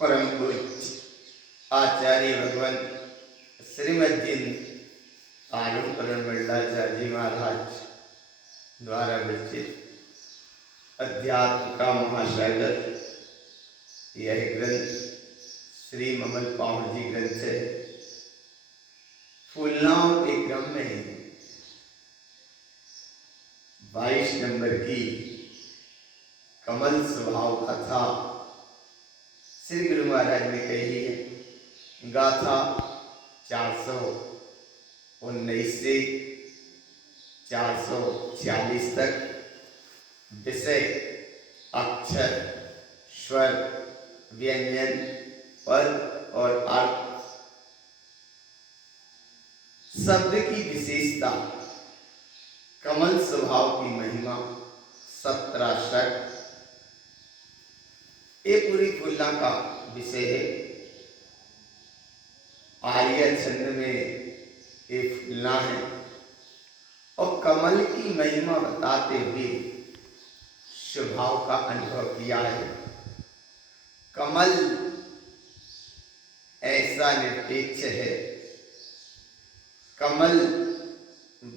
परम पूज्य आचार्य भगवान श्रीमद् आरुण वल्लाचार्य जी महाराज द्वारा विरचित अध्यात्म का महासागर यह ग्रंथ श्री ममल पाहुन जी ग्रंथ है। फूलनाओं के क्रम में 22 नंबर की कमल स्वभाव कथा श्री गुरु महाराज ने कही है। गाथा 419 से 446 तक। विषय अक्षर, स्वर, व्यंजन, पद और अर्थ। शब्द की विशेषता, कमल स्वभाव की महिमा, 17 षट। ये पूरी फूलना का विषय है। आर्य छंद में ये फूलना है और कमल की महिमा बताते हुए स्वभाव का अनुभव किया है। कमल ऐसा निरपेक्ष है, कमल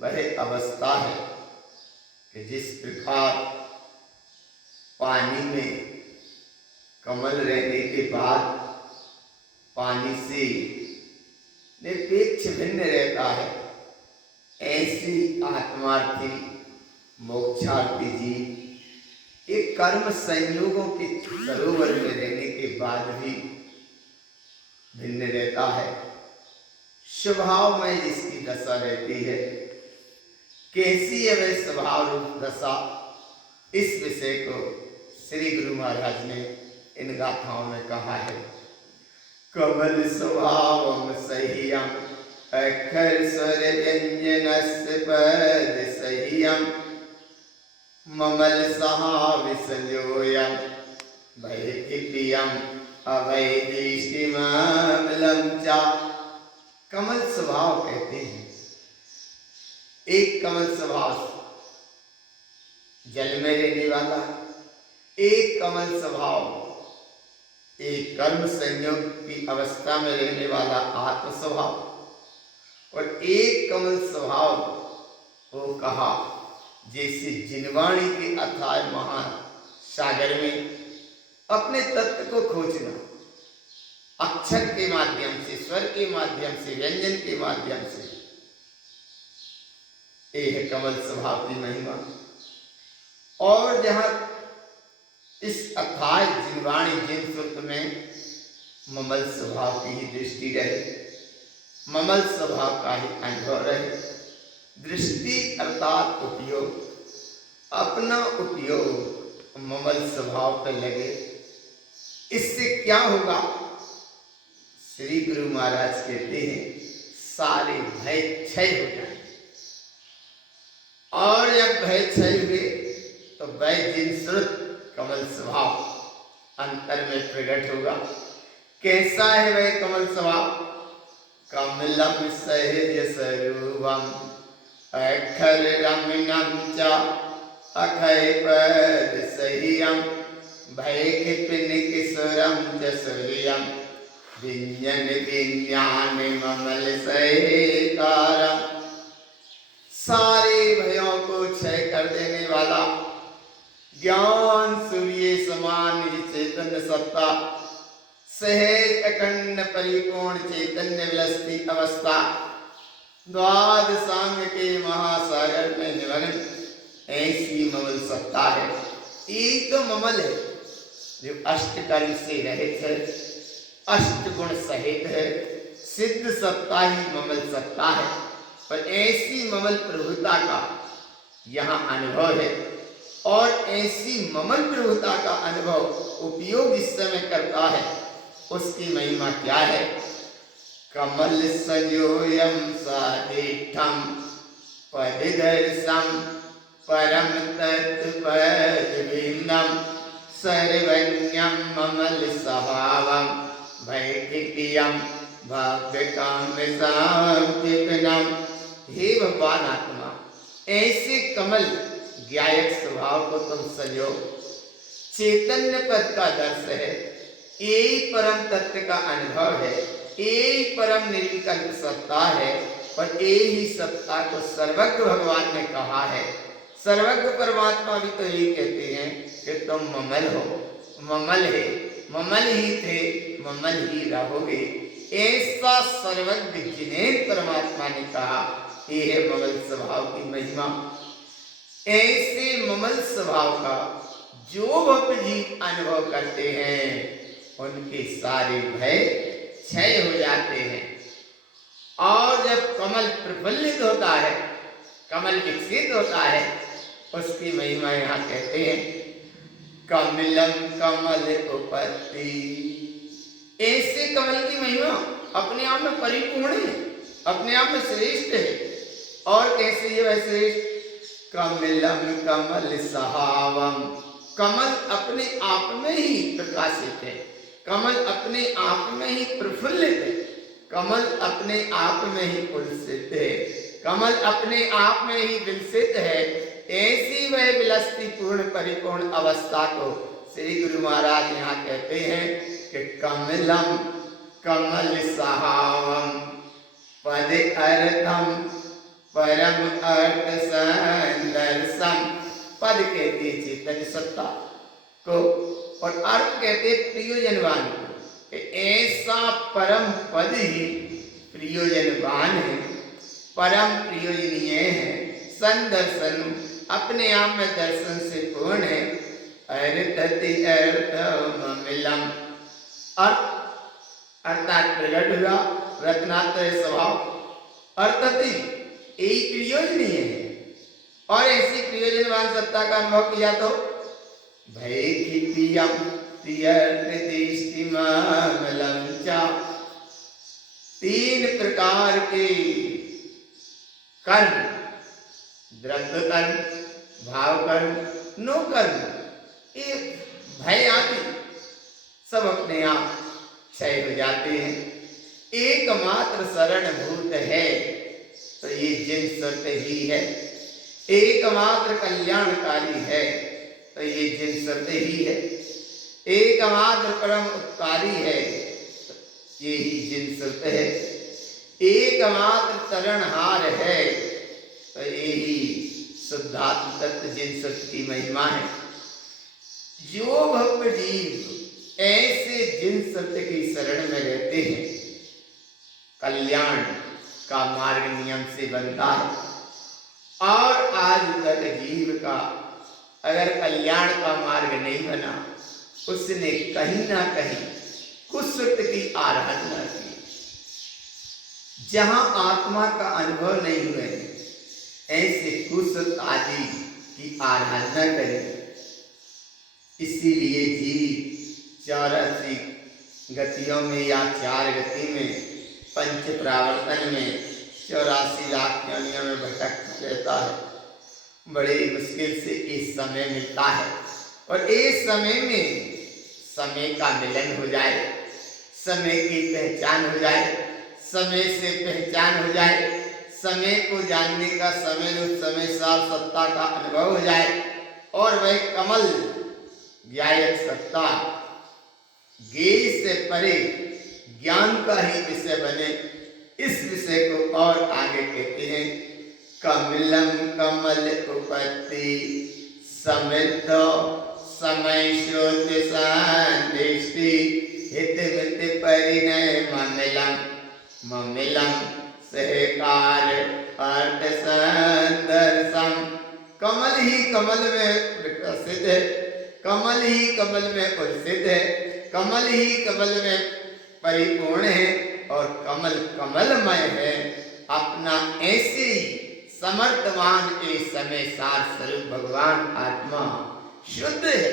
वह अवस्था है कि जिस प्रकार पानी में कमल रहने के बाद पानी से निरपेक्ष भिन्न रहता है, ऐसी आत्मार्थी मोक्षार्थी जीव एक कर्म संयोगों के सरोवर में रहने के बाद भी भिन्न रहता है। स्वभाव में जिसकी दशा रहती है, कैसी है वह स्वभाव रूप दशा, इस विषय को श्री गुरु महाराज ने इन गाथाओं में कहा है। कमल स्वभाव सह्यम अक्षर स्वर व्यंजनस्य पद सह्यम ममल सहा विसंयोयम वैकिप्रियम अवैदिष्टिमलम चा। कमल स्वभाव कहते हैं। एक कमल स्वभाव जल में रहने वाला, एक कमल स्वभाव एक कर्म संयोग की अवस्था में रहने वाला आत्म स्वभाव, और एक कमल स्वभाव वो कहा जैसे जिनवाणी के अथाह महासागर में अपने तत्व को खोजना, अक्षर के माध्यम से, स्वर के माध्यम से, व्यंजन के माध्यम से। ये है कमल स्वभाव की महिमा। और जहां इस अथाह जिनवाणी जिन सूत्र में ममल स्वभाव की ही दृष्टि रहे, ममल स्वभाव का ही अनुभव रहे। दृष्टि अर्थात उपयोग, अपना उपयोग ममल स्वभाव पर लगे। इससे क्या होगा? श्री गुरु महाराज कहते हैं सारे भय क्षय हो जाए। और जब भय क्षय हुए तो वह जिन श्रुत कमल स्वभाव अंतर में प्रकट होगा। कैसा है वह कमल स्वभाव? कमलम सहज स्वरूपम अक्षर रमणम च अक्षय पद सह्यम भैकिपिनिक स्वरम जसुरियम विञ्जन विज्ञान ममल सहकारम। सारे भयों को क्षय कर देने वाला, ज्ञान सूर्य समान ही चैतन्य सत्ता, सहज अखंड परिपूर्ण चैतन्य विलसती अवस्था, द्वादशांग के महासागर में निमग्न ऐसी ममल सत्ता है। एक तो ममल है जो अष्टकर्म से रहित है, अष्ट गुण सहित है, सिद्ध सत्ता ही ममल सत्ता है। पर ऐसी ममल प्रभुता का यहाँ अनुभव है। और ऐसी ममल प्रभुता का अनुभव उपयोग इस समय करता है, उसकी महिमा क्या है? कमल संयोयम साधिठम पदिदर्शम परम तत्पदभिन्नम सर्वज्ञम ममल स्वभावम वैकिप्रियम भव्यकामृताम। हे भगवान आत्मा, ऐसे कमल ज्ञायक स्वभाव को तुम संयोग चैतन्य पद का दर्श है, यही परम तत्व का अनुभव है, यही परम निर्विकल्प सत्ता है। और यही सत्ता को सर्वज्ञ भगवान ने कहा है। सर्वज्ञ परमात्मा भी तो यही कहते हैं कि तुम ममल हो, ममल है, ममल ही थे, ममल ही रहोगे। ऐसा सर्वज्ञ जिन्हें परमात्मा ने कहा, ये है ममल स्वभाव की महिमा। ऐसे ममल स्वभाव का जो भक्त जीव अनुभव करते हैं, उनके सारे भय क्षय हो जाते हैं। और जब कमल प्रफुल्लित होता है, कमल विकसित होता है, उसकी महिमा यहाँ कहते हैं, कमलम कमल उपत्ति। ऐसे कमल की महिमा अपने आप में परिपूर्ण है, अपने आप में श्रेष्ठ है। और कैसे ये वह श्रेष्ठ? कमलम कमल सहावम। कमल अपने आप में ही प्रकाशित है, कमल अपने आप में ही प्रफुल्लित है, कमल अपने आप में ही उल्सित है, कमल अपने आप में ही विलसित है। ऐसी वह विलसती पूर्ण परिपूर्ण अवस्था को श्री गुरु महाराज यहाँ कहते हैं कि कमलम कमल सहावम पद अर्थम परम अर्थ संदर्शम। पद कहते चेतन सत्ता को, और अर्थ कहते प्रियोजनवान को। ऐसा परम पद ही प्रियोजनवान है, परम प्रियोजनीय है, संदर्शन अपने आप में दर्शन से पूर्ण है। अर्थति अर्थममिलम। अर्थ अर्थात प्रकट हुआ रत्नात्रय स्वभाव, अर्थति एक प्रियोजनीय है। और ऐसी प्रियोजनवान सत्ता का अनुभव किया तो भय की प्रियम प्रियर्थिमामलम चा। तीन प्रकार के कर्म, द्रव्य कर्म, भाव कर्म, नो कर्म, ये भय आदि सब अपने आप क्षय हो जाते हैं। एकमात्र शरण भूत है तो ये जिन शर्त ही है, एकमात्र कल्याणकारी है तो ये जिन शर्त ही है, एकमात्र परम उपकारी है तो ये ही जिन शर्त है, एकमात्र तरणहार है तो ये ही शुद्धात्म तत्व जिन शर्त की महिमा है। जो भक्त जीव ऐसे जिन सत्य की शरण में रहते हैं, कल्याण का मार्ग नियम से बनता है। और आज तक जीव का अगर कल्याण का मार्ग नहीं बना, उसने कहीं ना कहीं कुसुत की आराधना की। जहां आत्मा का अनुभव नहीं हुए, ऐसे कुसुत आदि की आराधना करें। इसीलिए जीव 84 गतियों में या 4 गति में, पंच प्रावर्तन में 84 लाख योनियों में भटकता रहता है। बड़े मुश्किल से इस समय मिलता है, और इस समय में समय का मिलन हो जाए, समय की पहचान हो जाए, समय से पहचान हो जाए, समय को जानने का, समय सार सत्ता का अनुभव हो जाए, और वह कमल ज्ञायक सत्ता ज्ञेय से परे ज्ञान का ही विषय बने। इस विषय को और आगे कहते हैं, कमलम कमल उपत्ति समृद्ध समय शोध संदिष्टि हित हित परिणय ममिलम ममिलम सहकार अर्थ संदर्शम। कमल ही कमल में प्रसिद्ध है, कमल ही कमल में उल्सित है, कमल ही कमल में परिपूर्ण है, और कमल कमलमय है। अपना ऐसे ही समर्थवान के समय सार स्वरूप भगवान आत्मा शुद्ध है,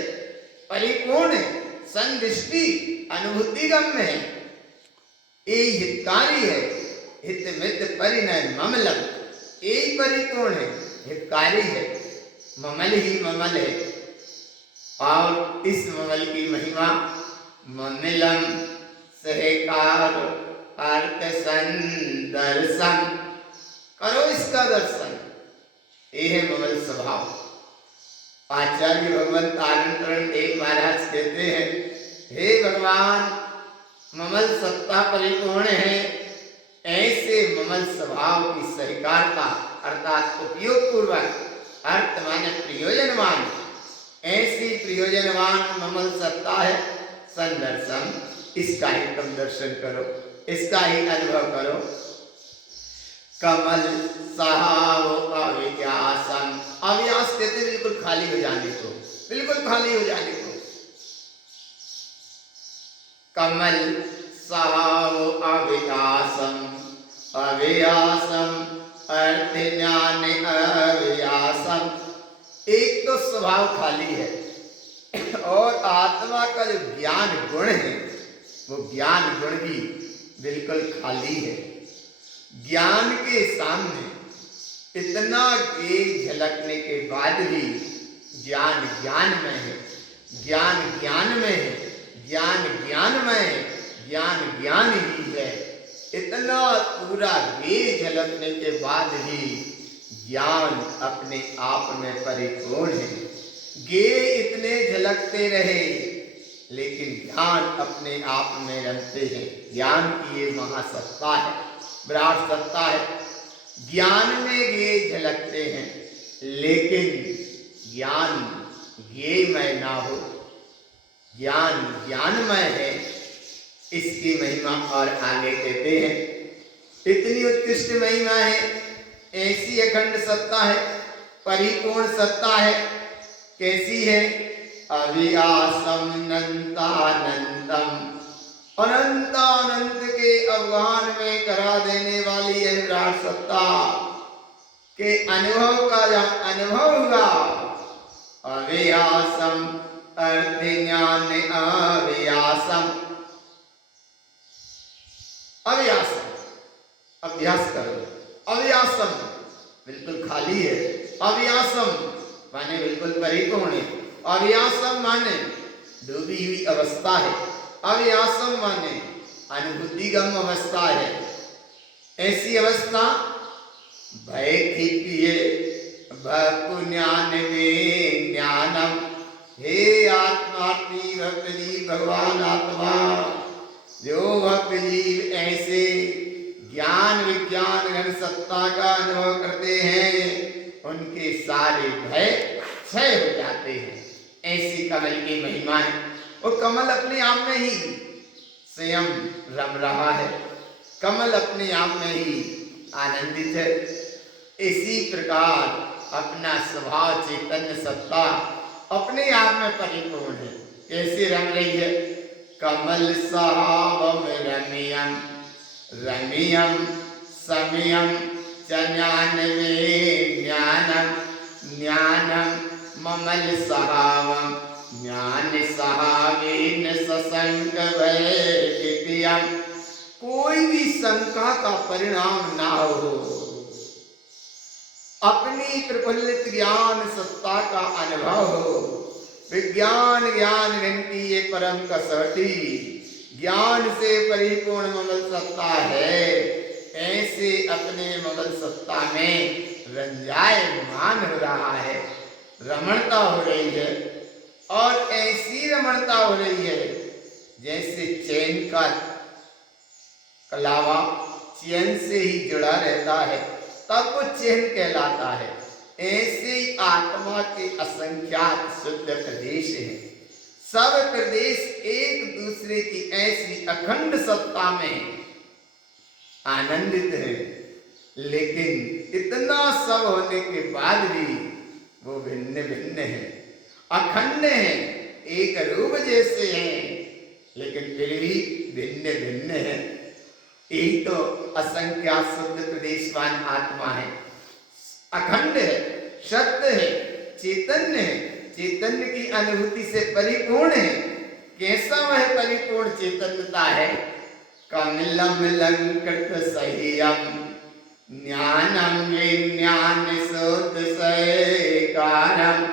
परिपूर्ण है, संदृष्टि अनुभूति गम्य है, ये हितकारी है। हित मित परिणय ममलम, ये परिपूर्ण है, हितकारी है, ममल ही ममल है। और इस ममल की महिमा ममिलम सहकार अर्थ संदर्शन। करो इसका दर्शन, ये है ममल स्वभाव। आचार्य भगवंत आनंद देव महाराज कहते हैं हे भगवान, ममल सत्ता परिपूर्ण है, ऐसे ममल स्वभाव की सहकारिता अर्थात उपयोग पूर्वक, अर्थ माने प्रयोजनवान, ऐसी प्रयोजनवान ममल सत्ता है। संदर्शन, इसका ही तुम दर्शन करो, इसका ही अनुभव करो। कमल सहाव अव्यासम, अव्यास कहते बिल्कुल खाली हो जाने को, बिल्कुल खाली हो जाने को। कमल सहाव अव्यासम, अव्यासम अर्थ ज्ञान अव्यासम। एक तो स्वभाव खाली है और आत्मा का जो ज्ञान गुण है वो ज्ञान गुण भी बिल्कुल खाली है। ज्ञान के सामने इतना गेज झलकने के बाद भी ज्ञान ज्ञान में है, ज्ञान ज्ञान में है, ज्ञान ज्ञान में है, ज्ञान ज्ञान ही है। इतना पूरा गेज झलकने के बाद भी ज्ञान अपने आप में परिपूर्ण है। गे इतने झलकते रहे लेकिन ज्ञान अपने आप में रमते हैं। ज्ञान की ये महासत्ता है, विराट सत्ता है। ज्ञान में गे झलकते हैं लेकिन ज्ञान गेमय ना हो, ज्ञान ज्ञानमय है। इसकी महिमा और आगे कहते हैं, इतनी उत्कृष्ट महिमा है, ऐसी अखंड सत्ता है, परिपूर्ण सत्ता है। कैसी है? अव्यासम अनंतानंतम, अनंतानंत के अवगाहन में करा देने वाली है विराट सत्ता के अनुभव का जहाँ अनुभव हुआ। अव्यासम अर्थ ज्ञान अव्यासम, अव्यासम अभ्यास करो, अव्यासम बिल्कुल खाली है, अव्यासम माने बिल्कुल परिपूर्ण है, अव्यासम माने डूबी हुई अवस्था है, अव्यासम माने अनुभूतिगम अवस्था है। ऐसी अवस्था भय खिपिए पुण्यान में ज्ञानम। हे आत्मार्थी भक्ति भगवान आत्मा, जो भक्ति ऐसे ज्ञान विज्ञान घन सत्ता का अनुभव करते हैं उनके सारे भय क्षय हो जाते हैं। ऐसी कमल की महिमा है। वो कमल अपने आप में ही स्वयं रम रहा है, कमल अपने आप में ही आनंदित है। इसी प्रकार अपना स्वभाव चैतन्य सत्ता अपने आप में परिपूर्ण है। कैसे रम रही है? कमल सहावम रम्यम, रम्यम समयम च ज्ञान में ज्ञानम, ज्ञानम ममल सहावम, ज्ञान सहावेन सशंक भयम। कोई भी शंका का परिणाम ना हो, अपनी प्रफुल्लित ज्ञान सत्ता का अनुभव हो। विज्ञान ज्ञान घंटी ये परम कसौटी, ज्ञान से परिपूर्ण ममल सत्ता है। ऐसे अपने ममल सत्ता में रंजायमान हो रहा है, रमणता हो रही है। और ऐसी रमणता हो रही है जैसे चैन का कलावा चैन से ही जुड़ा रहता है, तब वो चैन कहलाता है। ऐसे ही आत्मा के असंख्यात शुद्ध प्रदेश हैं। सब प्रदेश एक दूसरे की ऐसी अखंड सत्ता में आनंदित है, लेकिन इतना सब होने के बाद भी वो भिन्न भिन्न है, अखंड है, एक रूप जैसे हैं लेकिन फिर भी भिन्न भिन्न है। यही तो असंख्यात शुद्ध प्रदेशवान आत्मा है, अखंड है, सत्य है, चैतन्य है, चैतन्य की अनुभूति से परिपूर्ण है। कैसा वह परिपूर्ण चैतन्यता है? कमलम लंकट सह्यम, ज्ञानम विज्ञान शुद्ध सैकारम,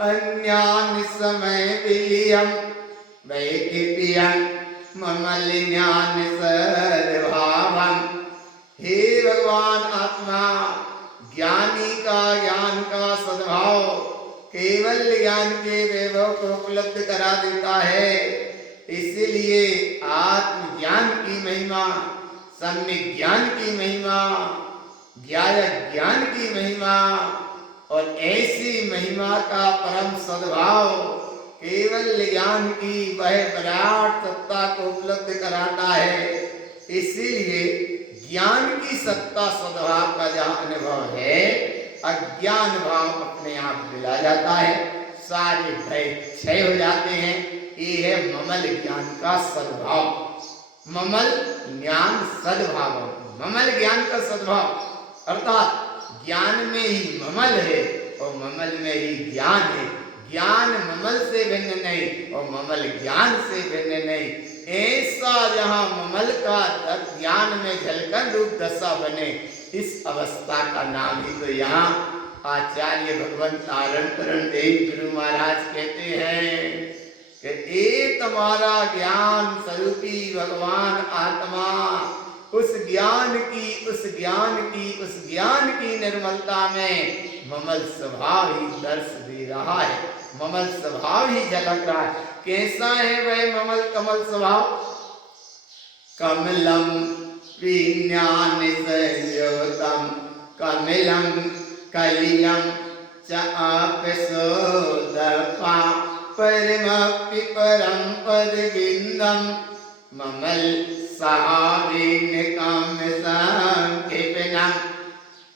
अज्ञान समय विलियम वैकिपियम ममल ज्ञान सद्भावम। हे भगवान आत्मा, ज्ञानी का ज्ञान का सद्भाव केवल ज्ञान के वैभव को उपलब्ध करा देता है। इसलिए आत्मज्ञान की महिमा, सम्यक ज्ञान की महिमा, ज्ञान ज्ञान की महिमा और ऐसी महिमा का परम सद्भाव केवल ज्ञान की वह विराट सत्ता को उपलब्ध कराता है। इसीलिए ज्ञान की सत्ता सद्भाव का जहाँ अनुभव है, अज्ञान भाव अपने आप मिला जाता है, सारे भय क्षय हो जाते हैं। ये है ममल ज्ञान का सद्भाव। ममल ज्ञान सद्भाव, ममल ज्ञान का सद्भाव अर्थात ज्ञान में ही ममल है और ममल में ही ज्ञान है। ज्ञान ममल से भिन्न नहीं और ममल ज्ञान से भिन्न नहीं। ऐसा जहाँ ममल का ज्ञान में झलकन रूप दशा बने, इस अवस्था का नाम ही तो यहाँ आचार्य भगवंत नारायण देव गुरु महाराज कहते हैं कि एक तुम्हारा ज्ञान स्वरूपी भगवान आत्मा उस ज्ञान की निर्मलता में ममल स्वभाव ही दर्श दे रहा है, ममल स्वभाव ही झलक रहा है। कैसा है वह ममल कमल स्वभाव? कमलम विज्ञान संयोतम कमलम कलियम चापसोदपा परमपि परम पद बिंदम ममल सहावीन काम्य संक्षिप्तम।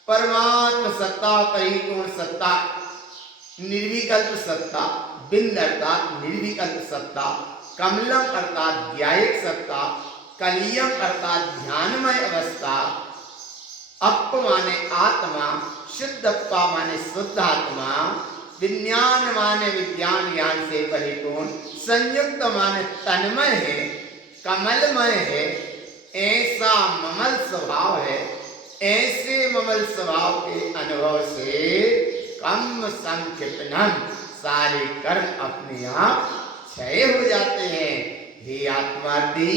परमात्म सत्ता, परिपूर्ण सत्ता, निर्विकल्प सत्ता, बिंद अर्थात निर्विकल्प सत्ता, कमलम अर्थात ज्ञायक सत्ता, कलियम अर्थात ध्यानमय अवस्था, अप माने आत्मा, शुद्धप्पा माने शुद्ध आत्मा, विज्ञान माने विज्ञान ज्ञान से परिपूर्ण, संयुक्त माने तन्मय है, कमलमय है। ऐसा ममल स्वभाव है। ऐसे ममल स्वभाव के अनुभव से कम संक्षिप्तम, सारे कर्म अपने आप क्षय हो जाते हैं। हे आत्मार्थी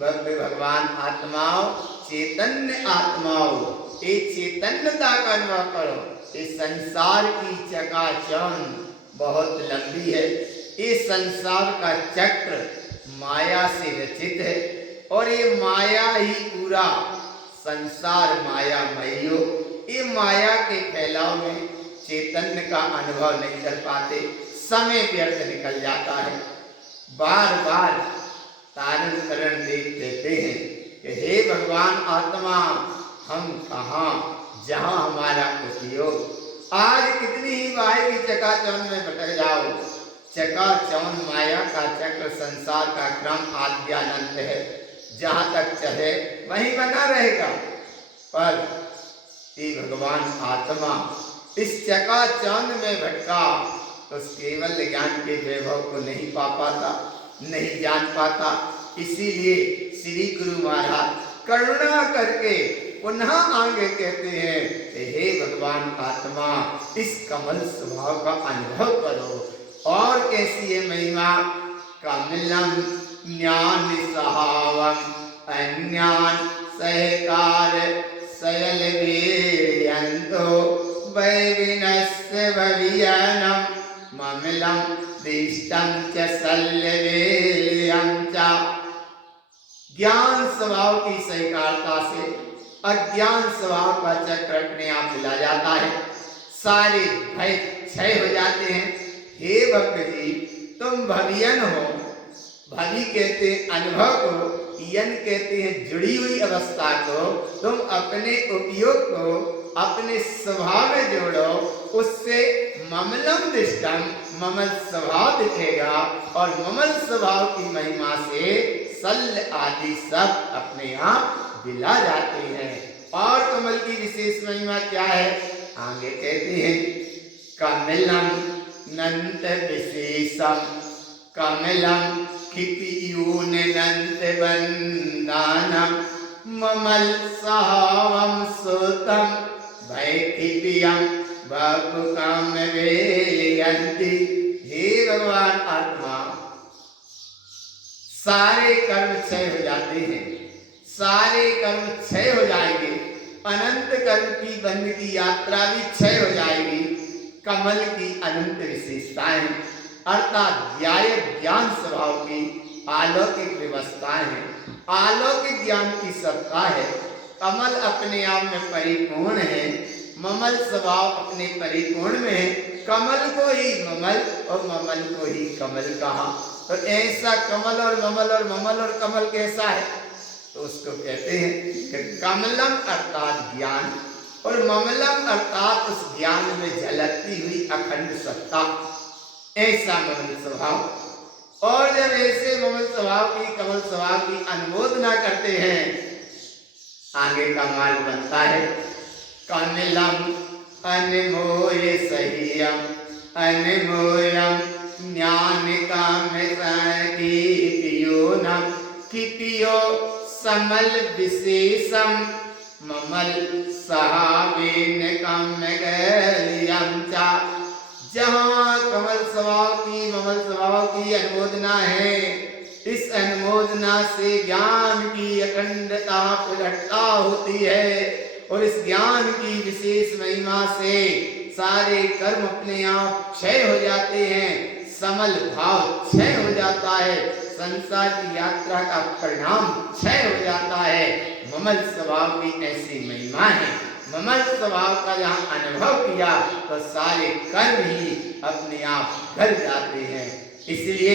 भव्य भगवान आत्माओं, चैतन्य आत्माओं, ये चैतन्यता का अनुभव करो। इस संसार की चकाचौंध बहुत लंबी है। इस संसार का चक्र माया से रचित है और ये माया ही पूरा संसार मायामयी हो। ये माया के फैलाव में चैतन्य का अनुभव नहीं कर पाते, समय व्यर्थ निकल जाता है। बार बार तारण करण देव कहते हैं कि हे भगवान आत्मा, हम कहाँ, जहाँ हमारा उपयोग। आज कितनी ही माया की चकाचौंध में भटक जाओ, चकाचौंध माया का चक्र संसार का क्रम आद्यानंत है, जहाँ तक चले वहीं बना रहेगा। पर ये भगवान आत्मा इस चकाचौंध में भटका तो उस केवल ज्ञान के वैभव को नहीं पा पाता, नहीं जान पाता। इसीलिए श्री गुरु महाराज करुणा करके पुनः आगे कहते हैं, हे भगवान आत्मा, इस कमल स्वभाव का अनुभव करो। और कैसी है महिमा? कमलम ज्ञान सहावम अज्ञान सहकार सयल वीर्यन्तो वैविनस्य भवियनम ममलम दिष्टम च सल्यवेयं च। ज्ञान स्वभाव की सहकारता से अज्ञान स्वभाव का चक्र अपने आप मिला जाता है, सारे भय क्षय हो जाते हैं। हे भक्त जी, तुम भवियन हो। भवि कहते हैं अनुभव को, यन कहते हैं जुड़ी हुई अवस्था को। तुम अपने उपयोग को अपने स्वभाव में जोड़ो, उससे ममलम दृष्टम, ममल स्वभाव दिखेगा और ममल स्वभाव की महिमा से सल आदि सब अपने आप दिला जाते हैं। और कमल की विशेष महिमा क्या है? आगे कहते हैं, कमलम नंत विशेषम कमलम क्षितियून नंत बंदानम ममल सहावम सुतम भयक्षितियम बपुकम वेयन्ति। हे भगवान आत्मा, सारे कर्म क्षय हो जाते हैं, सारे कर्म क्षय हो जाएंगे, अनंत कर्म की बंध की यात्रा भी क्षय हो जाएगी। कमल की अनंत विशेषताएं अर्थात ज्ञान स्वभाव की अलौकिक व्यवस्थाएं हैं, अलौकिक ज्ञान की सत्ता है। कमल अपने आप में परिपूर्ण है, ममल स्वभाव अपने परिपूर्ण में है। कमल को ही ममल और ममल को ही कमल कहा। तो ऐसा कमल और ममल और कमल कैसा है? तो उसको कहते हैं कि कमलम अर्थात ज्ञान और ममलम अर्थात उस ज्ञान में झलकती हुई अखंड सत्ता, ऐसा ममल स्वभाव। और जब ऐसे ममल स्वभाव की, कमल स्वभाव की अनुमोदना करते हैं, आगे का मार्ग बनता है कमलम अनमोय सहियम अनमोयम ज्ञान काम किपियोनम किपियो समल विशेषम ममल सहावेन कमगलियम चा। जहाँ कमल स्वभाव की, ममल स्वभाव की अनुमोदना है, इस अनुमोदना से ज्ञान की अखंडता प्रकटता होती है और इस ज्ञान की विशेष महिमा से सारे कर्म अपने आप क्षय हो जाते हैं, समल भाव क्षय हो जाता है, संसार की यात्रा का परिणाम क्षय हो जाता है। ममल स्वभाव की ऐसी महिमा है। ममल स्वभाव का जहाँ अनुभव किया तो सारे कर्म ही अपने आप ढल जाते हैं। इसलिए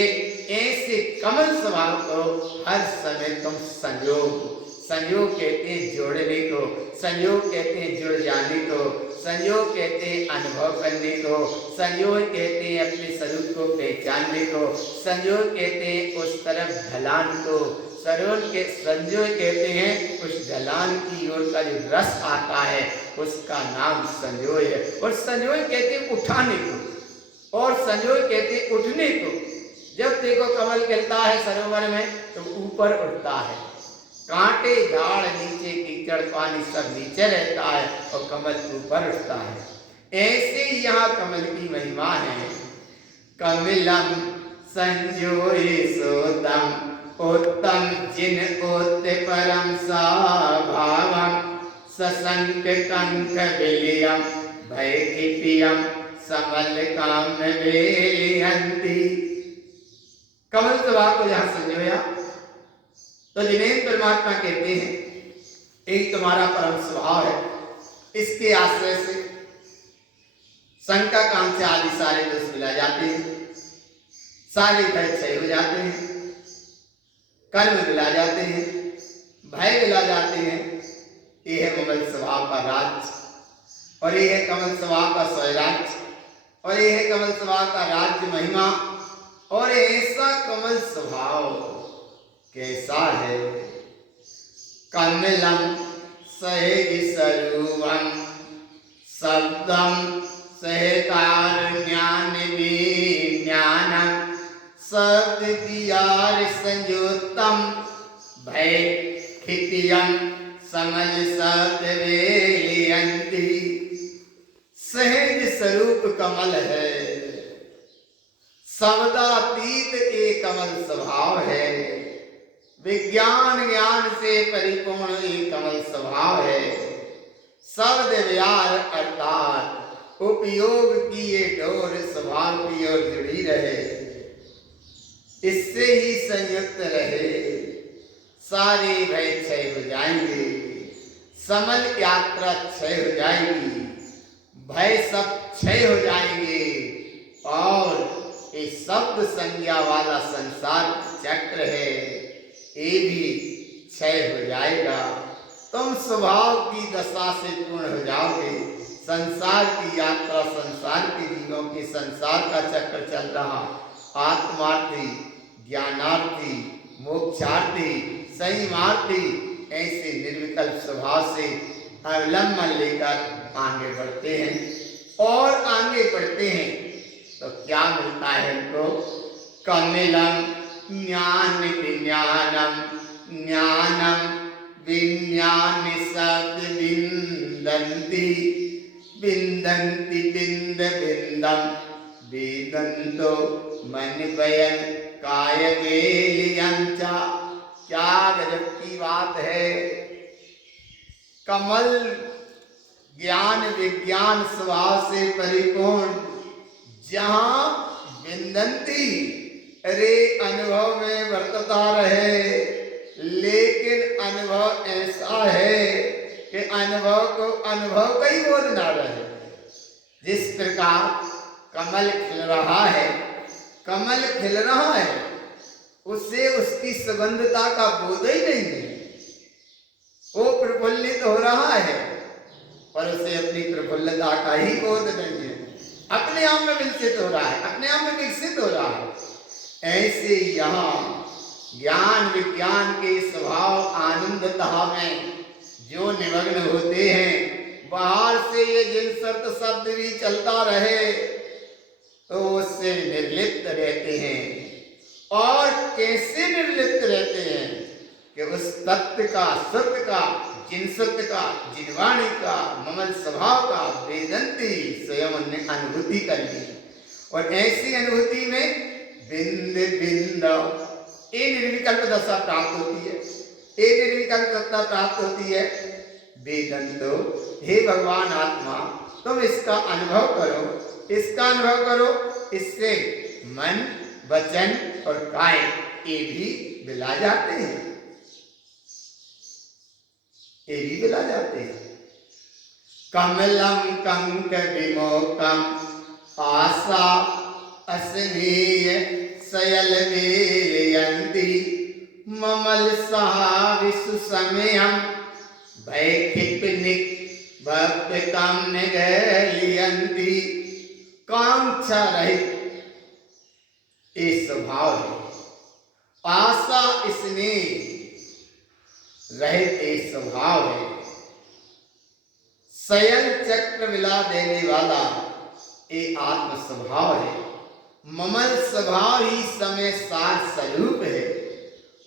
ऐसे कमल स्वभाव को हर समय तुम संयोग, संयोग कहते हैं जोड़ने को, संयोग कहते हैं जुड़ जाने को, संयोग कहते हैं अनुभव करने को, संयोग कहते हैं अपने स्वरूप को पहचानने को, संयोग कहते हैं उस तरफ ढलान को, संयोग कहते हैं उस ढलान की ओर का जो रस आता है उसका नाम संयोग है। और संयोग कहते हैं उठाने को, और संयोग कहते हैं उठने को। जब देखो कमल खिलता है सरोवर में तो ऊपर उठता है, कांटे झाड़ नीचे, कीचड़ पानी सब नीचे रहता है और कमल ऊपर उठता है। ऐसे ही यहाँ कमल की महिमा है। कमलम संजोए सोतम उत्तम जिन ओत परम भावम ससंक कंक विलियम भय किपियम समल काम वेलियंती। कमल स्वभाव को जहाँ संजोया तो जिनेन्द्र परमात्मा कहते हैं एक तुम्हारा परम स्वभाव है, इसके आश्रय से शंका कांक्षा आदि सारे दोष मिला जाते हैं, सारे भय क्षय हो जाते हैं, कर्म मिला जाते हैं, भय मिला जाते हैं। ये है कमल स्वभाव का राज और ये है कमल स्वभाव का स्वराज्य और ये है कमल स्वभाव का राज्य महिमा। और ऐसा कमल स्वभाव कैसा है? कमलम सहे स्वरूपम शब्दम सहकार ज्ञान विज्ञानम शब्द दियार संयुक्तम भय खितियम समल शब्द वेलियंती। सहज स्वरूप कमल है, शब्दातीत एक कमल स्वभाव है, विज्ञान ज्ञान से परिपूर्ण एक कमल स्वभाव है। शब्द व्यार अर्थात उपयोग की ये डोर स्वभाव की ओर जुड़ी रहे, इससे ही संयुक्त रहे, सारे भय क्षय हो जाएंगे, समल यात्रा क्षय हो जाएगी, भय सब क्षय हो जाएंगे और ये शब्द संज्ञा वाला संसार चक्र है ये भी क्षय हो जाएगा। तुम स्वभाव की दशा से पूर्ण हो जाओगे। संसार की यात्रा, संसार के जीवों की, संसार का चक्र चल रहा, आत्मार्थी, ज्ञानार्थी, मोक्षार्थी, संयमार्थी, ऐसे निर्विकल्प स्वभाव से अवलंबन लेकर आगे बढ़ते हैं और आगे बढ़ते हैं तो क्या मिलता है इनको? कमलम ज्ञान विज्ञानम ज्ञानम विज्ञान शब्द विन्दन्ति विन्दन्ति बिंद बिंदम वेदंतो मन बयन काय वेलियंचा। क्या गजब की बात है! कमल ज्ञान विज्ञान स्वभाव से परिपूर्ण, जहाँ विन्दन्ति अरे अनुभव में वर्तता रहे, लेकिन अनुभव ऐसा है कि अनुभव को अनुभव का ही बोध ना रहे। जिस प्रकार कमल खिल रहा है, कमल खिल रहा है, उससे उसकी सुगंधता का बोध ही नहीं है। वो प्रफुल्लित हो रहा है पर उसे अपनी प्रफुल्लता का ही बोध नहीं है। अपने आप में विकसित हो रहा है, अपने आप में विकसित हो रहा है। ऐसे यहाँ ज्ञान विज्ञान के स्वभाव आनंदता में जो निमग्न होते हैं, बाहर से ये जिन शर्त शब्द भी चलता रहे तो उससे निर्लिप्त रहते हैं। और कैसे निर्लिप्त रहते हैं कि उस तत्व का, सत्य का, जिन सत्य का, जिनवाणी का, ममल स्वभाव का वेदंती स्वयं ने अनुभूति कर ली। और ऐसी अनुभूति में बिंद बिंद ये निर्विकल्प दशा प्राप्त होती है, ये निर्विकल्प सत्ता प्राप्त होती है। वेदंतो, हे भगवान आत्मा, तुम इसका अनुभव करो, इसका अनुभव करो। इससे मन, वचन और काय ये भी बिला जाते हैं, ये भी बिला जाते हैं। कमलम कंक विमोकम आशा अस्नेय सयल वेलयंती ममल सहा विसु समयम वैखिपनिक भक्ति काम निगलियंती। कांक्षा रहित ये स्वभाव है, आशा इसमें रहित ये स्वभाव है। शयन चक्र मिला देने वाला ये आत्म स्वभाव है। ममल स्वभाव ही समय सार स्वरूप है,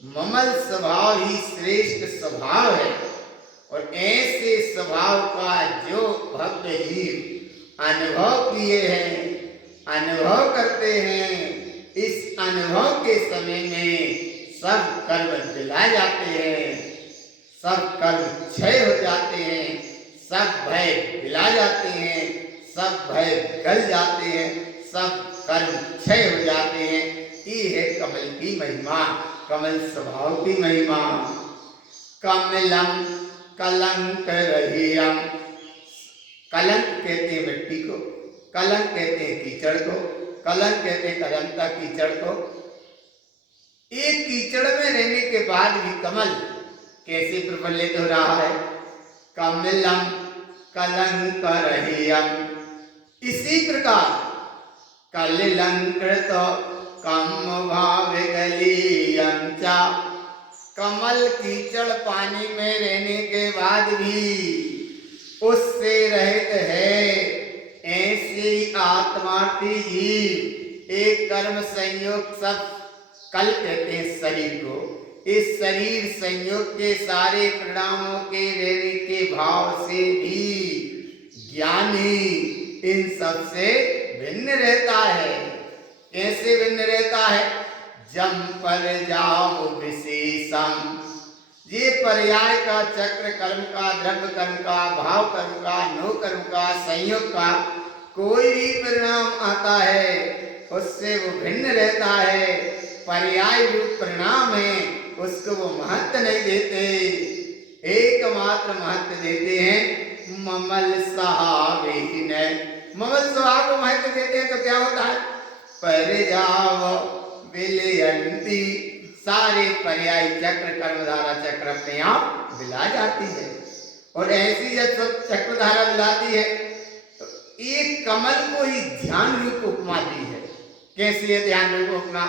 ममल स्वभाव ही श्रेष्ठ स्वभाव है। और ऐसे स्वभाव का जो भक्त जीव अनुभव किए हैं, अनुभव करते हैं, इस अनुभव के समय में सब कर्म दिलाए जाते हैं, सब कर्म क्षय हो जाते हैं, सब भय दिला जाते हैं, सब भय गल जाते हैं, सब कर्म क्षय हो जाते हैं। ये है कमल की महिमा, कमल स्वभाव की महिमा। कमलम कलंक रहियम, कलंक कहते हैं मिट्टी को, कलंक कहते हैं कीचड़ को, कलंक कहते हैं करमता कीचड़ को। एक कीचड़ में रहने के बाद भी कमल कैसे प्रफुल्लित हो रहा है। कमलम कलंक रहियम, इसी प्रकार कलिलंकृत कम भाव गलीयम चा, कमल कीचड़ पानी में रहने के बाद भी उससे रहित है। ऐसी आत्मार्थी जीव एक कर्म संयोग, सब कल कहते हैं शरीर को, इस शरीर संयोग के सारे परिणामों के रहने के भाव से भी ज्ञानी इन सब से भिन्न रहता है। कैसे भिन्न रहता है। जम पर जाओ विशेषम, ये पर्याय का चक्र कर्म का, द्रव्य कर्म का, भाव कर्म का, नो कर्म का, संयोग का कोई भी परिणाम आता है उससे वो भिन्न रहता है। पर्याय रूप परिणाम है, उसको वो महत्व नहीं देते, एकमात्र महत्व देते हैं ममल सहावेन। ममल स्वभाव को महत्व देते हैं तो क्या होता है। पर जाओ विलयंती, सारे पर्याय चक्र कर्मधारा चक्र अपने आप विला जाती है। और ऐसी जब चक्रधारा विलाती है तो एक कमल को ही ध्यान रूप उपमा दी है। कैसी है ध्यान रूप उपमा।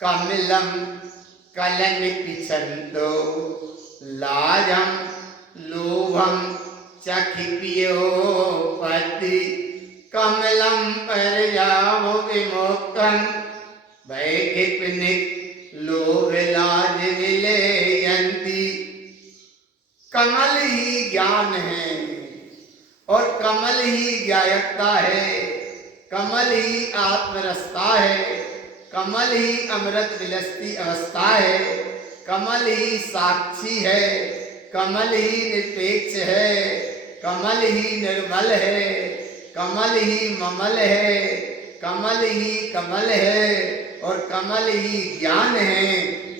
कमलम कलन पिछंदो लाजम लोभम चखिपियो पति, कमलम पर जाओ विमोक्तम वैखिपनिक लोभ लाज विलयंती। कमल ही ज्ञान है और कमल ही ज्ञायकता है, कमल ही आत्मरसता है, कमल ही अमृत विलसती अवस्था है, कमल ही साक्षी है, कमल ही निरपेक्ष है, कमल ही निर्मल है, कमल ही ममल है, कमल ही कमल है और कमल ही ज्ञान है,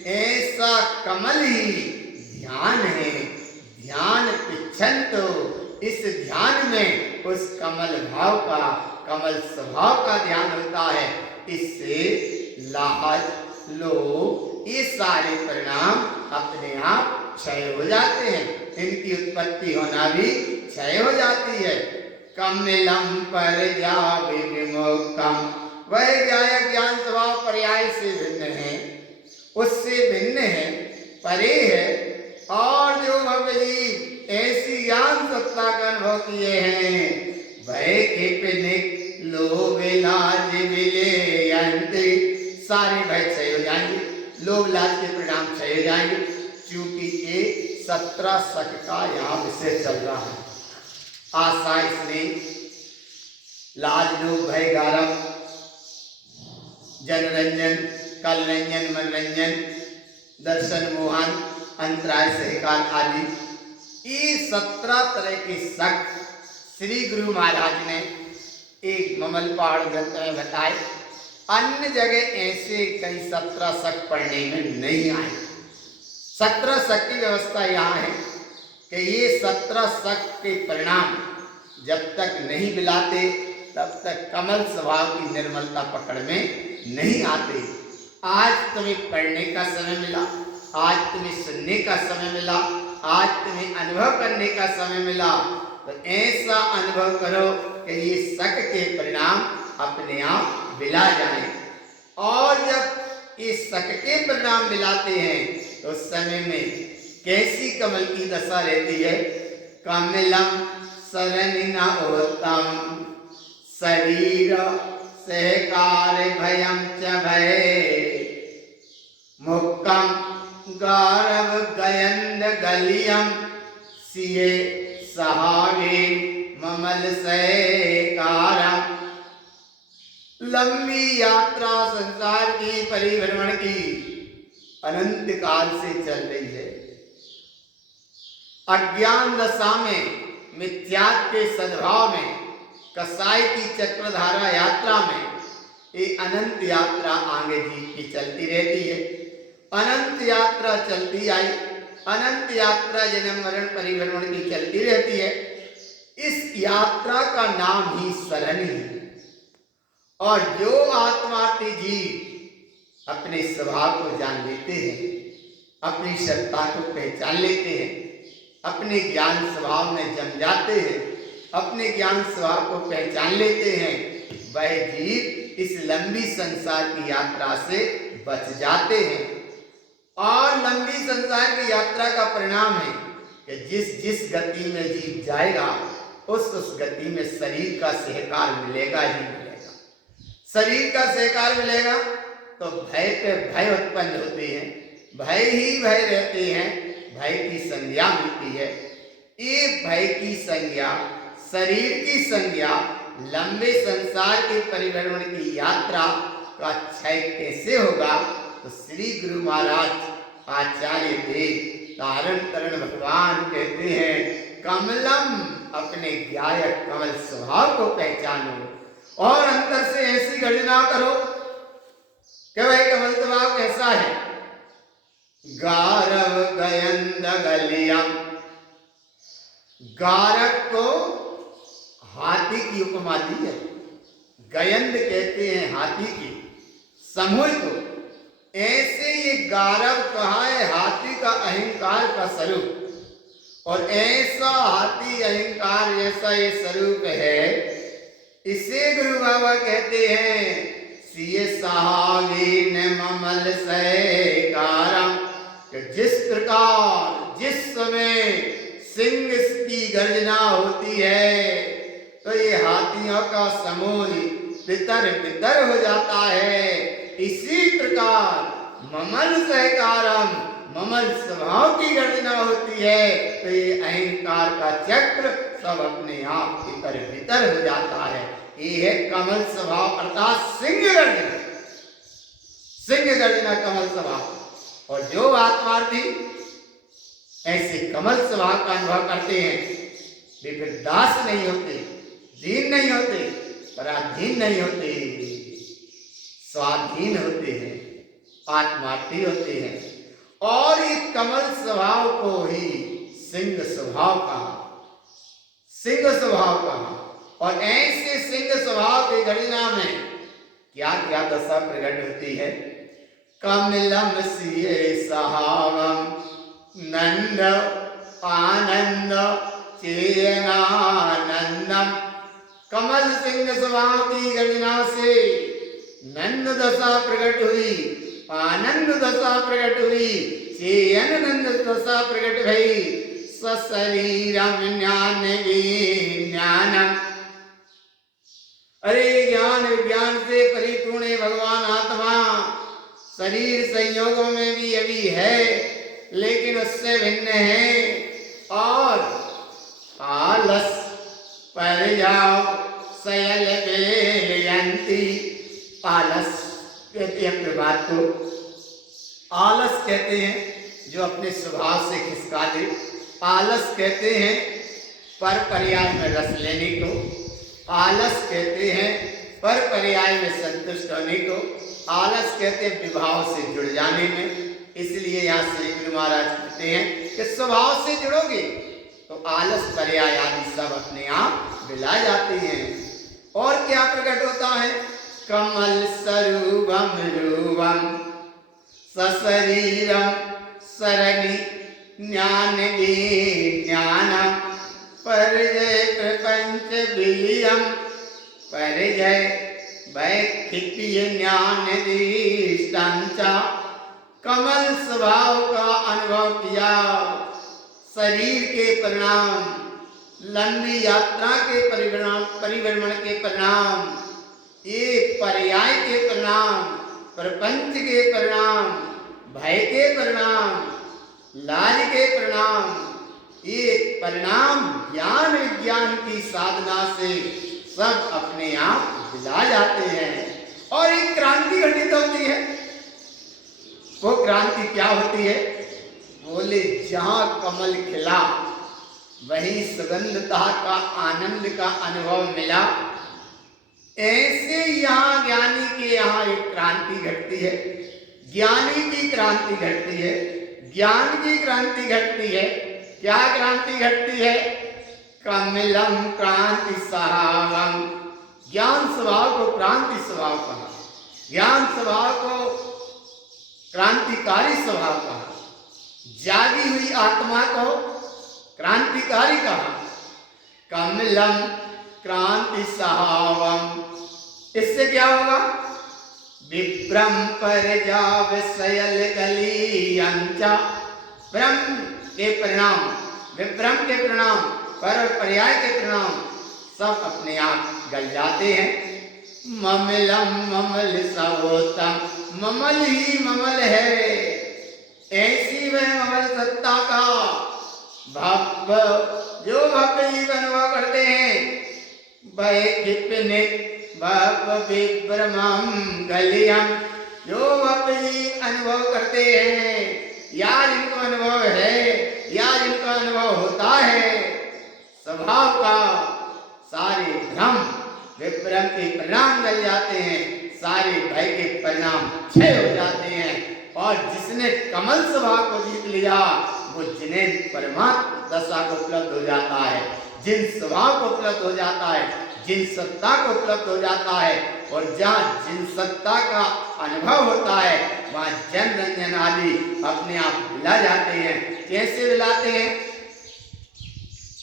ऐसा कमल ही ध्यान है। ध्यान पिच्छन्तो, इस ध्यान में उस कमल भाव का, कमल स्वभाव का ध्यान होता है। इससे लाज, लोभ, ये सारे परिणाम अपने आप क्षय हो जाते हैं, इनकी उत्पत्ति होना भी क्षय हो जाती है। कमलम पर जावे विमुक्तम, वह ज्ञान स्वभाव पर्याय से भिन्न है, उससे भिन्न है, परे है। और जो भव्य जीव ऐसी ज्ञान सत्ता का अनुभव किए हैं, भय के पिनिक लोभ लाज विलयन्ते, सारे भय क्षय हो जाएंगे, लोभ लाज के परिणाम क्षय हो जाएंगे। चूंकि ये 17 शक का यहाँ विषय चल रहा है। आशा, स्नेह, लाज, लोभ, भय, गारव, जनरंजन, कलरंजन, मनोरंजन, दर्शन, मोहन, अंतराय, सहकार आदि, ये 17 तरह के शक श्री गुरु महाराज ने एक ममल पहाड़ ग्रंथ में बताए। अन्य जगह ऐसे कई 17 शक पढ़ने में नहीं आए। 17 शक की व्यवस्था यहाँ है कि ये 17 शक के परिणाम जब तक नहीं मिलाते तब तक कमल स्वभाव की निर्मलता पकड़ में नहीं आते। आज तुम्हें पढ़ने का समय मिला, आज तुम्हें सुनने का समय मिला, आज तुम्हें अनुभव करने का समय मिला, तो ऐसा अनुभव करो कि ये शक के परिणाम अपने आप मिला जाएं। और जब ये शक के परिणाम मिलाते हैं तो उस समय में कैसी कमल की दशा रहती है। कमलम शरणिना उत्तम, शरीर सहकार भयम च भय, मुक्कम गारव गयंद गलियम, सिए सहावे ममल सहकारम। लंबी यात्रा संसार की परिभ्रमण की अनंत काल से चल रही है। अज्ञान दशा में, मिथ्यात्व के सद्भाव में, कसाई की चक्रधारा यात्रा में, ये अनंत यात्रा आगे जीव की चलती रहती है। अनंत यात्रा चलती आई, अनंत यात्रा जन्म मरण परिभ्रमण की चलती रहती है। इस यात्रा का नाम ही सरणी है। और जो आत्मार्थी जीव अपने स्वभाव को जान लेते हैं, अपनी सत्ता को पहचान लेते हैं, अपने ज्ञान स्वभाव में जम जाते हैं, अपने ज्ञान स्वभाव को पहचान लेते हैं, वह जीव इस लंबी संसार की यात्रा से बच जाते हैं। और लंबी संसार की यात्रा का परिणाम है कि जिस जिस गति में जीव जाएगा उस गति में शरीर का सहकार मिलेगा ही मिलेगा। शरीर का सहकार मिलेगा तो भय पे भय उत्पन्न होते हैं, भय ही भय रहते हैं, भय की संज्ञा मिलती है। ये भय की संज्ञा, शरीर की संज्ञा, लंबे संसार के परिभ्रमण की यात्रा का क्षय कैसे होगा। तो श्री गुरु महाराज आचार्य देव तारण तरण भगवान कहते हैं, कमलम, अपने गायक कमल स्वभाव को पहचानो और अंतर से ऐसी गणना करो कि वह कमल स्वभाव कैसा है। गारव गयंद गलियम, गारव को हाथी की उपमा दी है, गयंद कहते हैं हाथी की, समूह को। ऐसे ये गारव कहा है हाथी का अहंकार का स्वरूप। और ऐसा हाथी अहंकार जैसा ये स्वरूप है, इसे गुरु बाबा कहते हैं सिए सहावीन ममल सहकारम। जिस प्रकार जिस समय सिंह की गर्जना होती है तो ये हाथियों का समूह तितर बितर हो जाता है, इसी प्रकार ममल सहकारम, ममल स्वभाव की गर्जना होती है तो ये अहंकार का चक्र सब अपने आप तितर बितर हो जाता है। ये है कमल स्वभाव अर्थात सिंह गर्जना, सिंह गर्जना कमल स्वभाव। और जो आत्मार्थी ऐसे कमल स्वभाव का अनुभव करते हैं वे फिर दास नहीं होते, दीन नहीं होते, पराधीन नहीं होते, स्वाधीन होते हैं, आत्मार्थी होते हैं। और ये कमल स्वभाव को ही सिंह स्वभाव कहा, सिंह स्वभाव कहा। और ऐसे सिंह स्वभाव के गणना में क्या क्या दशा प्रकट होती है। कमलम सिए सहावम नंद आनंद चेनानंदम। कमल सिंह स्वभाव की गणना से नंद दशा प्रकट हुई, आनंद दशा प्रकट हुई, चेयन दशा प्रकट भई। सशरीरम ज्ञान विज्ञानम। अरे ज्ञान विज्ञान से परिपूर्ण है भगवान आत्मा। शरीर संयोगों में भी अभी है, लेकिन उससे भिन्न है। और आलस पर जाओ सयल बेलयंती। आलस कहते हैं प्रभात को, आलस कहते हैं जो अपने स्वभाव से खिसका दे। आलस कहते हैं पर पर्याय में रस लेने को। आलस कहते हैं पर पर्याय में संतुष्ट होने को। आलस कहते हैं विभाव से जुड़ जाने में। इसलिए यहाँ श्री गुरु महाराज कहते हैं कि स्वभाव से जुड़ोगे तो आलस पर्याय आदि सब अपने आप मिला जाते हैं। और क्या प्रकट होता है। कमल स्वरूपम रूपम सशरीरम सरणी ज्ञान विज्ञानम। परिजय प्रपंच विलियम। परिजय वैखिप्य ज्ञान दृष्टांचा। कमल स्वभाव का अनुभव किया। शरीर के परिणाम, लंबी यात्रा के परिभ्रमण के परिणाम, ये पर्याय के परिणाम, प्रपंच के परिणाम, भय के परिणाम, लाज के परिणाम, ये परिणाम ज्ञान विज्ञान की साधना से सब अपने आप मिला जाते हैं। और एक क्रांति घटित होती है। वो क्रांति क्या होती है। बोले जहां कमल खिला वहीं सुगंधता का आनंद का अनुभव मिला। ऐसे यहाँ ज्ञानी के यहाँ एक क्रांति घटती है। ज्ञानी की क्रांति घटती है, ज्ञान की क्रांति घटती है। क्या क्रांति घटती है। कमलम क्रांति सहावम। ज्ञान स्वभाव को क्रांति स्वभाव कहा, ज्ञान स्वभाव को क्रांतिकारी स्वभाव कहा, जागी हुई आत्मा को क्रांतिकारी कहा। कमलम क्रांति सहावम। इससे क्या होगा। विभ्रम पर जाव सयल गलियंचा। ब्रह्म के परिणाम, विभ्रम के परिणाम, पर और पर्याय के परिणाम सब अपने आप गल जाते हैं। ममलम ममल सहोतम। ममल ही ममल है। ऐसी वह ममल सत्ता का भव्य जो भव्य ही अनुभव करते हैं। विभ्रमम गलियम। जो भव्य ही अनुभव करते हैं, या जिनको अनुभव है, या जिनको अनुभव होता है स्वभाव का, सारे भ्रम विभ्रम के परिणाम गल जाते हैं, सारे भय के परिणाम क्षय हो जाते हैं। और जिसने कमल स्वभाव को जीत लिया वो जिन्हें परमात्मा दशा को उपलब्ध हो जाता है, जिन स्वभाव को उपलब्ध हो जाता है, जिन सत्ता को उपलब्ध हो जाता है। और जहाँ जिन सत्ता का अनुभव होता है वहाँ जन रंजन आदि अपने आप मिला जाते हैं। कैसे मिलाते हैं।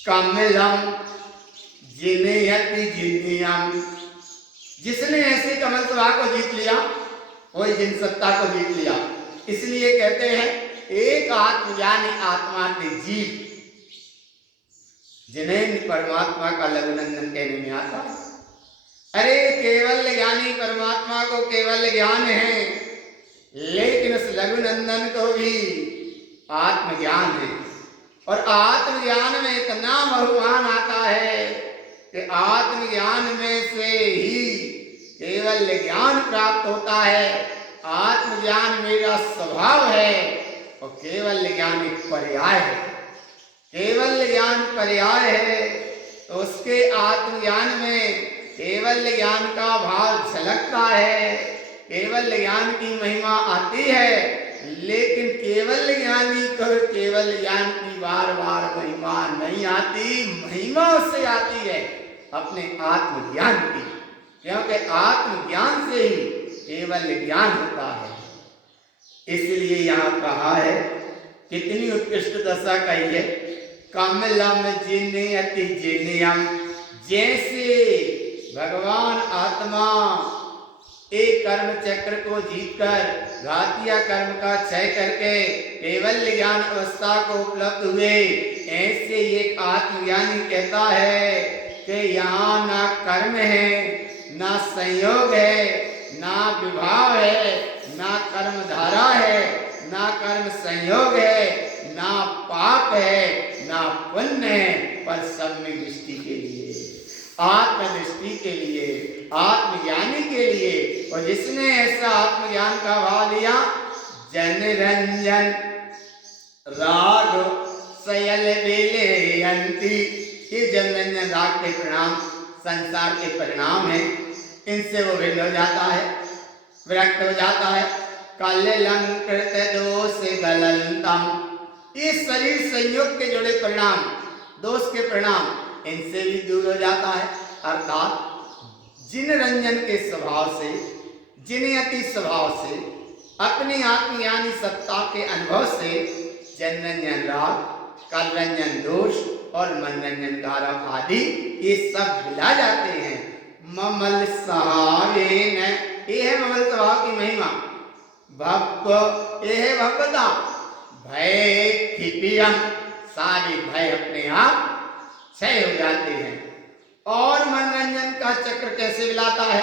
कमलम जिनयति जिनियम। जिसने ऐसे कमल स्वभाव को जीत लिया वही जिन सत्ता को जीत लिया। इसलिए कहते हैं एक आत्मज्ञानी आत्मा के जीव जिन्हें परमात्मा का लघुनंदन कहने में आता है। अरे केवल ज्ञानी परमात्मा को केवल ज्ञान है, लेकिन उस लघुनंदन को भी आत्मज्ञान है। और आत्मज्ञान में इतना बहुमान आता है कि आत्मज्ञान में से ही केवल ज्ञान प्राप्त होता है। आत्मज्ञान मेरा स्वभाव है और केवल ज्ञान एक पर्याय है। केवल ज्ञान पर्याय है तो उसके आत्मज्ञान में केवल ज्ञान का भाव झलकता है। केवल ज्ञान की महिमा आती है, लेकिन केवल ज्ञानी को केवल ज्ञान की बार बार महिमा नहीं आती। महिमा उससे आती है अपने आत्मज्ञान की, क्योंकि आत्मज्ञान से ही केवल ज्ञान होता है। इसलिए यहाँ कहा है, कितनी उत्कृष्ट दशा कही है, कमलम जिनयति जिनयम, जैसे भगवान आत्मा एक कर्म चक्र को जीतकर घातिया कर्म का क्षय करके केवल ज्ञान अवस्था को उपलब्ध हुए, ऐसे एक आत्मज्ञानी कहता है कि यहाँ ना कर्म है, ना संयोग है, ना विभाव है, ना कर्म धारा है, ना कर्म संयोग है, ना पाप है, ना पुण्य है, पर सम्यक दृष्टि के लिए, आत्मदृष्टि के लिए, आत्मज्ञानी के लिए। और जिसने ऐसा आत्मज्ञान का भाव लिया, जनरंजन राग सयल बेलेयंती, ये जनरंजन राग के परिणाम संसार के परिणाम है, इनसे वो भिन्न हो जाता है, विरक्त हो जाता है। कलंकृत दोष गलंतम, ये शरीर संयोग के जुड़े परिणाम, दोष के परिणाम, इनसे भी दूर हो जाता है। अर्थात जिन रंजन के स्वभाव से, जिनयति स्वभाव से, अपनी आत्मज्ञानी सत्ता के अनुभव से जनरंजन राग, कलरंजन दोष और मनरंजन कारक आदि ये सब मिला जाते हैं। ममल सहावेन, ये है ममल स्वभाव की महिमा। भव, ये है भवता। भय क्षिपियम, सारे भय अपने आप क्षय हो जाते हैं। और मनोरंजन का चक्र कैसे मिलाता है?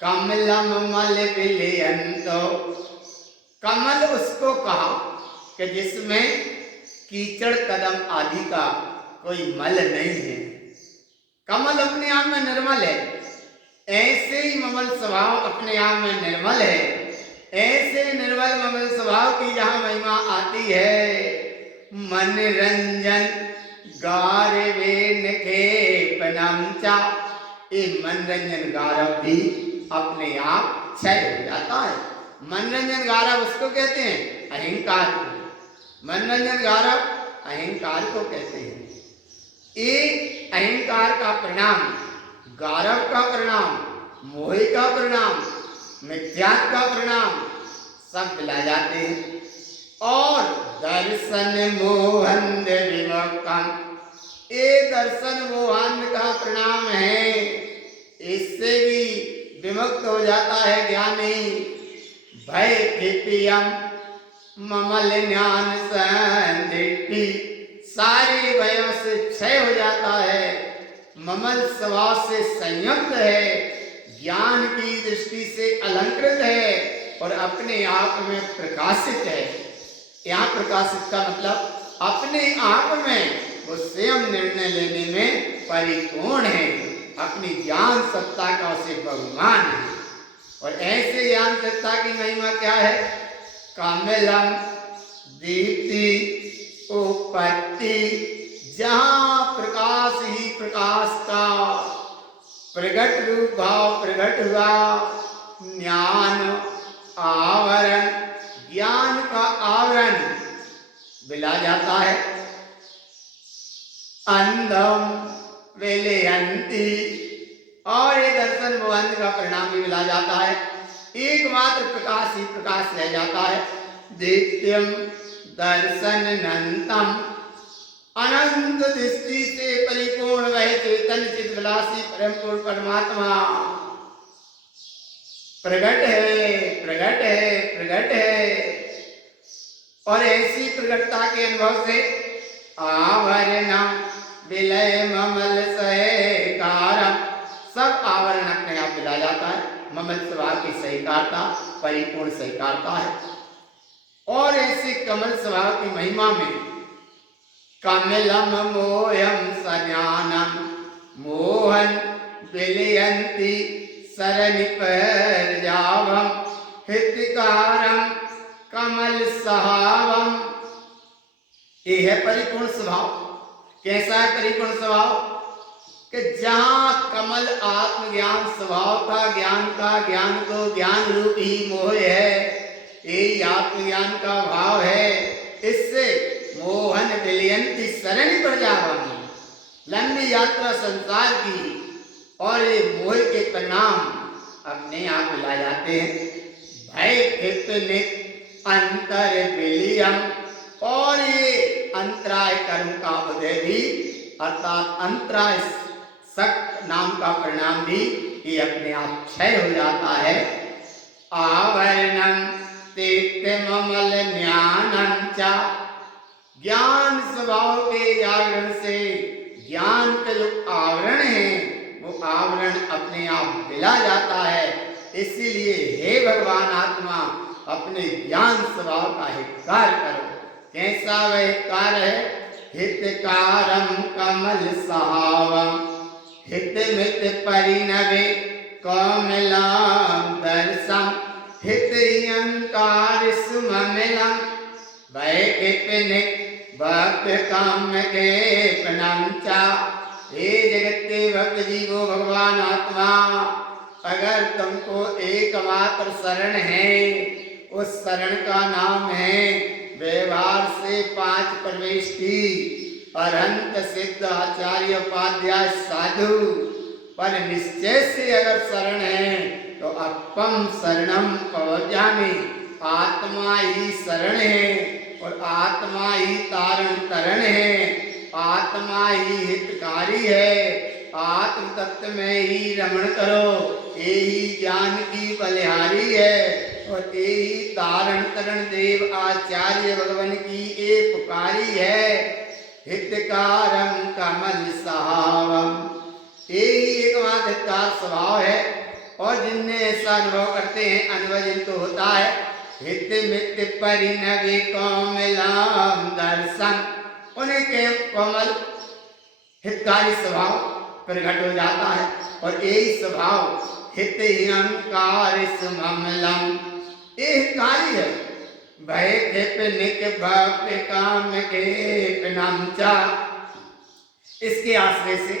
कमलम मल विलयंतो, कमल उसको कहा कि जिसमें कीचड़ कदम आदि का कोई मल नहीं है। कमल अपने आप में निर्मल है, ऐसे ही ममल स्वभाव अपने आप में निर्मल है। ऐसे निर्मल ममल स्वभाव की जहाँ महिमा आती है, मनरंजन गारवेन खेपनम चा, ये मनरंजन गारव भी अपने आप क्षय हो जाता है। मनरंजन गारव उसको कहते हैं अहंकार को, मनरंजन गारव अहंकार को कहते हैं। ये अहंकार का परिणाम, गारव का परिणाम, मोह का परिणाम, मिथ्यात्व का परिणाम सब मिला जाते हैं। और दर्शन मोहन विमुक्तम, ये दर्शन मोहन का परिणाम है, इससे भी विमुक्त हो जाता है ज्ञानी। भय क्षिपियम ममल ज्ञान संदिग्धि, सारे भयों से क्षय हो जाता है, ममल स्वभाव से संयुक्त है, ज्ञान की दृष्टि से अलंकृत है और अपने आप में प्रकाशित है। यहाँ प्रकाशित का मतलब अपने आप में वो स्वयं निर्णय लेने में परिपूर्ण है, अपनी ज्ञान सत्ता का उसे बहुमान है। और ऐसे ज्ञान सत्ता की महिमा क्या है? कमलम दीप्ति उपत्ति, जहाँ प्रकाश ही प्रकाश का प्रगट रूप भाव प्रगट हुआ, ज्ञान आवरण, ज्ञान का आवरण मिला जाता है। अंधम विलयंती, और ये दर्शन मोहन का परिणाम भी मिला जाता है, एकमात्र प्रकाश ही प्रकाश रह जाता है। दिव्यम दर्शन अनंतम, अनंत दृष्टि से परिपूर्ण वह चेतन चित विलासी परम पूर्ण परमात्मा प्रगट है, प्रगट है, प्रगट है। और ऐसी प्रगटता के अनुभव से आवरणम विलय ममल सहकारम, सब आवरण अपने आप मिला जाता है। ममल स्वभाव की सहकारता परिपूर्ण सहकारता है। और ऐसे कमल स्वभाव की महिमा में कमलम मोहम सज्ञानम मोहन विलयंती सरनिपर्यावम हितकारम कमल सहावम, ये है परिपूर्ण स्वभाव। कैसा है परिपूर्ण स्वभाव? कि जहां कमल आत्मज्ञान स्वभाव का ज्ञान को ज्ञान रूप ही मोह है, यही आत्मज्ञान का भाव है। इससे मोहन विलयंती शरण प्रजावानी, लंबी यात्रा संसार की और ये मोह के परिणाम अपने आप ला जाते हैं। भय कितने अंतर विलियम, और ये अंतराय कर्म का उदय भी अर्थात अंतराय सक्त नाम का परिणाम भी ये अपने आप क्षय हो जाता है। आवरणम तेक्ते ममल ज्ञानम चा, ज्ञान स्वभाव के जागरण से ज्ञान के जो आवरण है वो आवरण अपने आप मिला जाता है। इसीलिए हे भगवान आत्मा, अपने ज्ञान स्वभाव का हितकार करो। कैसा वह हितकार है? हितकारम कमल सहावम, हित मित परिणवे कौमलाम दर्शम, हित यंकार सुममिलम, वैकिपनिक भक्त काम के प्रणामचा। हे जगत के भक्त जीवो, भगवान आत्मा, अगर तुमको एकमात्र शरण है, उस शरण का नाम है व्यवहार से 5 प्रवेष्टि अरहंत सिद्ध आचार्य उपाध्याय साधु, पर निश्चय से अगर शरण है तो अपम शरणम पवजामि, आत्मा ही शरण है और आत्मा ही तारण तरण है, आत्मा ही हितकारी है। आत्म तत्व में ही रमण करो, यही ज्ञान की बलिहारी है और यही तारण तरण देव आचार्य भगवान की ये पुकारी है। हितकारम कमल सहावम, यही एकमात्र हितकार स्वभाव है और जिनने ऐसा अनुभव करते हैं अनुभव जिनको होता है। हित मित परिणवे कौमलाम दर्शन, उन्हें के कोमल हितकारी स्वभाव प्रकट हो जाता है और यही स्वभाव हित अहंकार सुममलम, ये हितकारी है। भय निक भक्त काम के प्रणामचा, इसके आश्रय से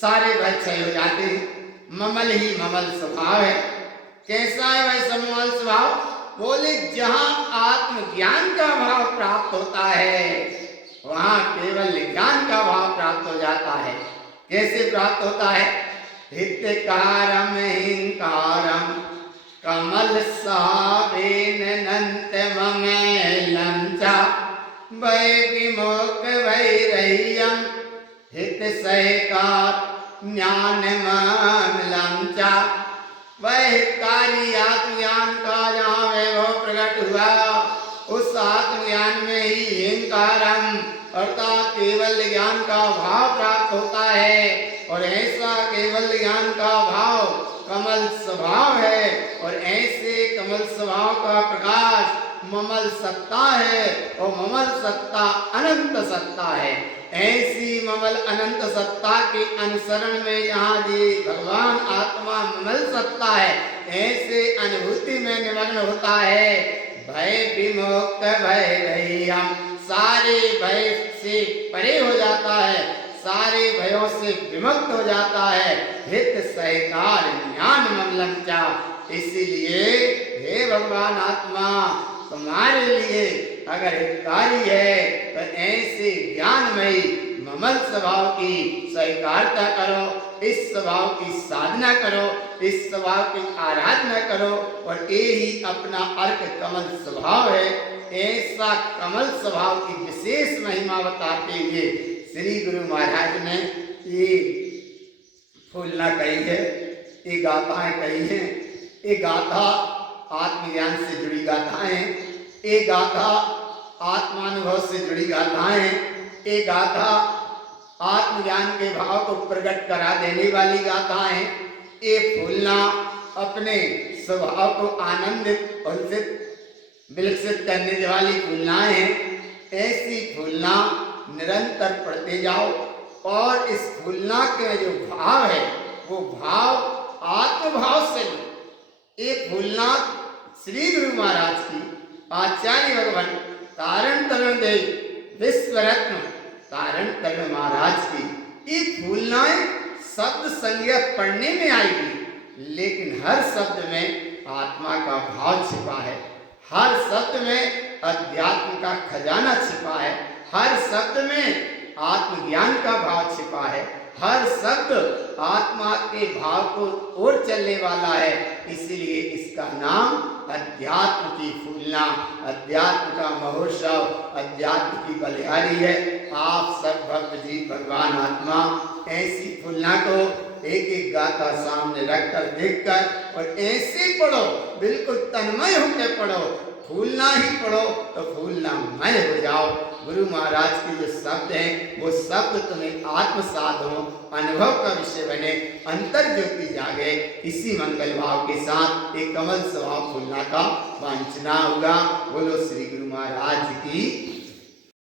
सारे भय क्षय हो जाते हैं। ममल ही ममल स्वभाव है। कैसा है वह सममल स्वभाव? बोले जहां आत्मज्ञान का भाव प्राप्त होता है वहां केवल ज्ञान का भाव प्राप्त हो जाता है। कैसे प्राप्त होता है? हितकारम हिंकारम कमल सावेन नंत ममेलम चा, वै विमोक वैरह्यम हित सहकार ज्ञान ममलम चा। वह हितकारी आत्मज्ञान का जहाँ वैभव प्रकट हुआ, उस आत्मज्ञान में ही हिंकारम अर्थात केवल ज्ञान का भाव प्राप्त होता है और ऐसा केवल ज्ञान का भाव कमल स्वभाव है और ऐसे कमल स्वभाव का प्रकाश ममल सत्ता है और ममल सत्ता अनंत सत्ता है। ऐसी ममल अनंत सत्ता के अनुसरण में यहाँ जी भगवान आत्मा ममल सत्ता है, ऐसे अनुभूति में निमग्न होता है। भय विमुक्त भय रहियम, सारे भय से परे हो जाता है, सारे भयों से विमुक्त हो जाता है। हित सहकार ज्ञान ममलम चा, इसीलिए हे भगवान आत्मा, तुम्हारे लिए अगर हितकारी है तो ऐसे ज्ञानमयी ममल स्वभाव की स्वीकारता करो, इस स्वभाव की साधना करो, इस स्वभाव की आराधना करो और ये ही अपना अर्क कमल स्वभाव है। ऐसा कमल स्वभाव की विशेष महिमा बताते हुए श्री गुरु महाराज ने ये फूलना कही है, ये गाथाएं कही हैं। ये गाथा आत्मज्ञान से जुड़ी गाथाएं, ये गाथा आत्मानुभव से जुड़ी गाथाएं, ये गाथा आत्मज्ञान के भाव को प्रकट करा देने वाली गाथाएं। ये फूलना अपने स्वभाव को आनंदित उल्सित विकसित करने वाली फूलनाएं हैं। ऐसी फूलना निरंतर पढ़ते जाओ और इस फूलना के जो भाव है वो भाव आत्मभाव से लो। ये फूलना श्री गुरु महाराज की आचार्य भगवान तारण तरण देव विश्व रत्न तारण तरण महाराज की ये फूलनाएं शब्द संज्ञा पढ़ने में आएगी, लेकिन हर शब्द में आत्मा का भाव छिपा है, हर शब्द में अध्यात्म का खजाना छिपा है, हर शब्द में आत्मज्ञान का भाव छिपा है, हर शब्द आत्मा के भाव को ओर चलने वाला है। इसलिए इसका नाम अध्यात्म की फूलना, अध्यात्म का महोत्सव, अध्यात्म की बलिहारी है। आप सब भक्त जी भगवान आत्मा ऐसी फूलना को एक एक गाथा सामने रखकर देखकर और ऐसे पढ़ो, बिल्कुल तन्मय होकर पढ़ो। फूलना ही पढ़ो तो फूलना मय हो जाओ। गुरु महाराज के जो शब्द हैं वो शब्द तुम्हें आत्मसात हो, अनुभव का विषय बने, अंतर ज्योति जागे। इसी मंगल भाव के साथ एक कमल स्वभाव फूलना का वांछना होगा। बोलो श्री गुरु महाराज की।